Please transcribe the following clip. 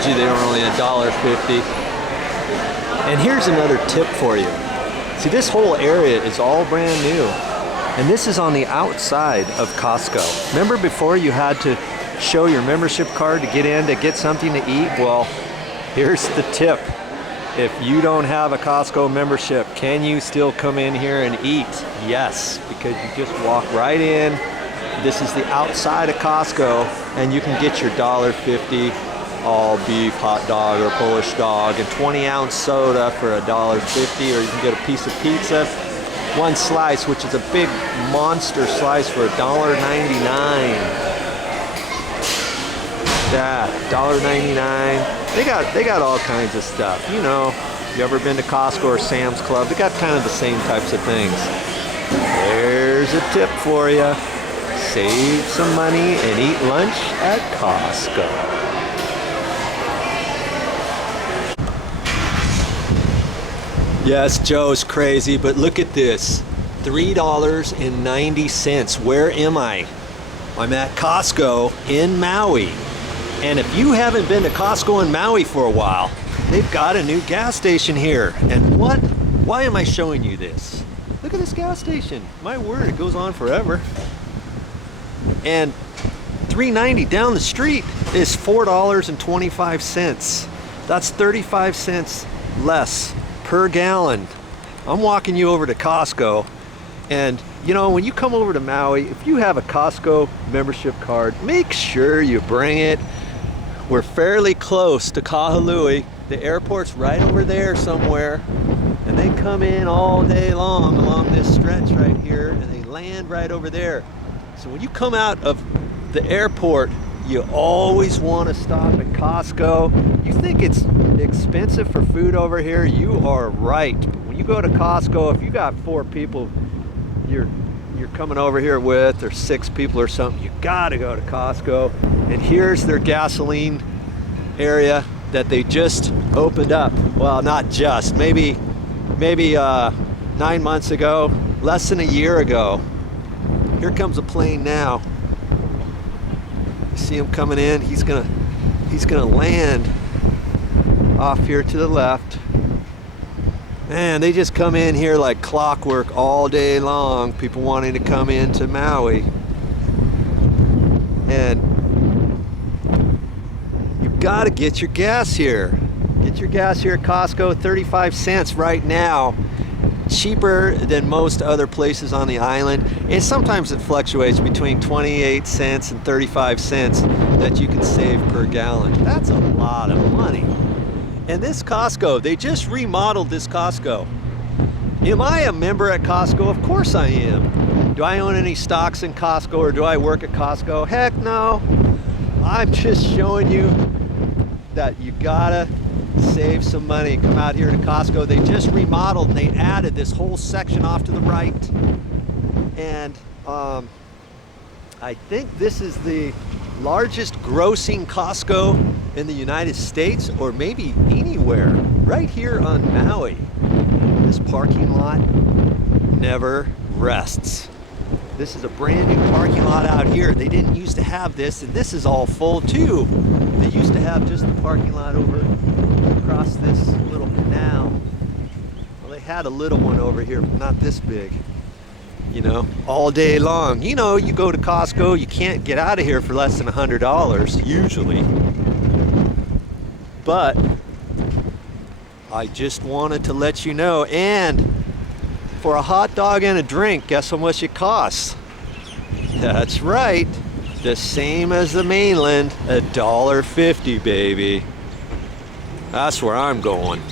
told you they were only $1.50. And here's another tip for you. See, this whole area is all brand new. And this is on the outside of Costco. Remember before you had to show your membership card to get in to get something to eat? Well, here's the tip. If you don't have a Costco membership, can you still come in here and eat? Yes, because you just walk right in. This is the outside of Costco, and you can get your $1.50 all beef hot dog or Polish dog and 20-ounce soda for $1.50, or you can get a piece of pizza, one slice, which is a big monster slice for $1.99. That $1.99. They got all kinds of stuff. You know, you ever been to Costco or Sam's Club? They got kind of the same types of things. There's a tip for you. Save some money and eat lunch at Costco. Yes, Joe's crazy, but look at this. $3.90. Where am I? I'm at Costco in Maui. And if you haven't been to Costco in Maui for a while, they've got a new gas station here. And why am I showing you this? Look at this gas station. My word, it goes on forever. And $3.90 down the street is $4.25. That's 35 cents less per gallon. I'm walking you over to Costco, and you know, when you come over to Maui, if you have a Costco membership card, make sure you bring it. We're fairly close to Kahului. The airport's right over there somewhere, and they come in all day long along this stretch right here, and they land right over there. So when you come out of the airport, you always want to stop at Costco. You think it's expensive for food over here? You are right. When you go to Costco, if you got 4 people you're coming over here with, or 6 people or something, you gotta go to Costco. And here's their gasoline area that they just opened up. Well, not just, maybe 9 months ago, less than a year ago. Here comes a plane now. See him coming in. He's gonna land off here to the left. Man, they just come in here like clockwork all day long, people wanting to come into Maui. And you've got to get your gas here. Get your gas here at Costco, 35 cents right now. Cheaper than most other places on the island, and sometimes it fluctuates between 28 cents and 35 cents that you can save per gallon. That's a lot of money. And this Costco, they just remodeled this Costco. Am I a member at Costco? Of course I am. Do I own any stocks in Costco, or do I work at Costco? Heck no. I'm just showing you that you gotta save some money. Come out here to Costco. They just remodeled and they added this whole section off to the right. And I think this is the largest grossing Costco in the United States, or maybe anywhere, right here on Maui. This parking lot never rests. This is a brand new parking lot out here. They didn't used to have this, and this is all full too. They used to have just the parking lot over across this little canal. Well, they had a little one over here, but not this big. You know, all day long. You know, you go to Costco, you can't get out of here for less than $100 usually. But I just wanted to let you know. And for a hot dog and a drink, guess how much it costs? That's right, the same as the mainland, $1.50, baby. That's where I'm going.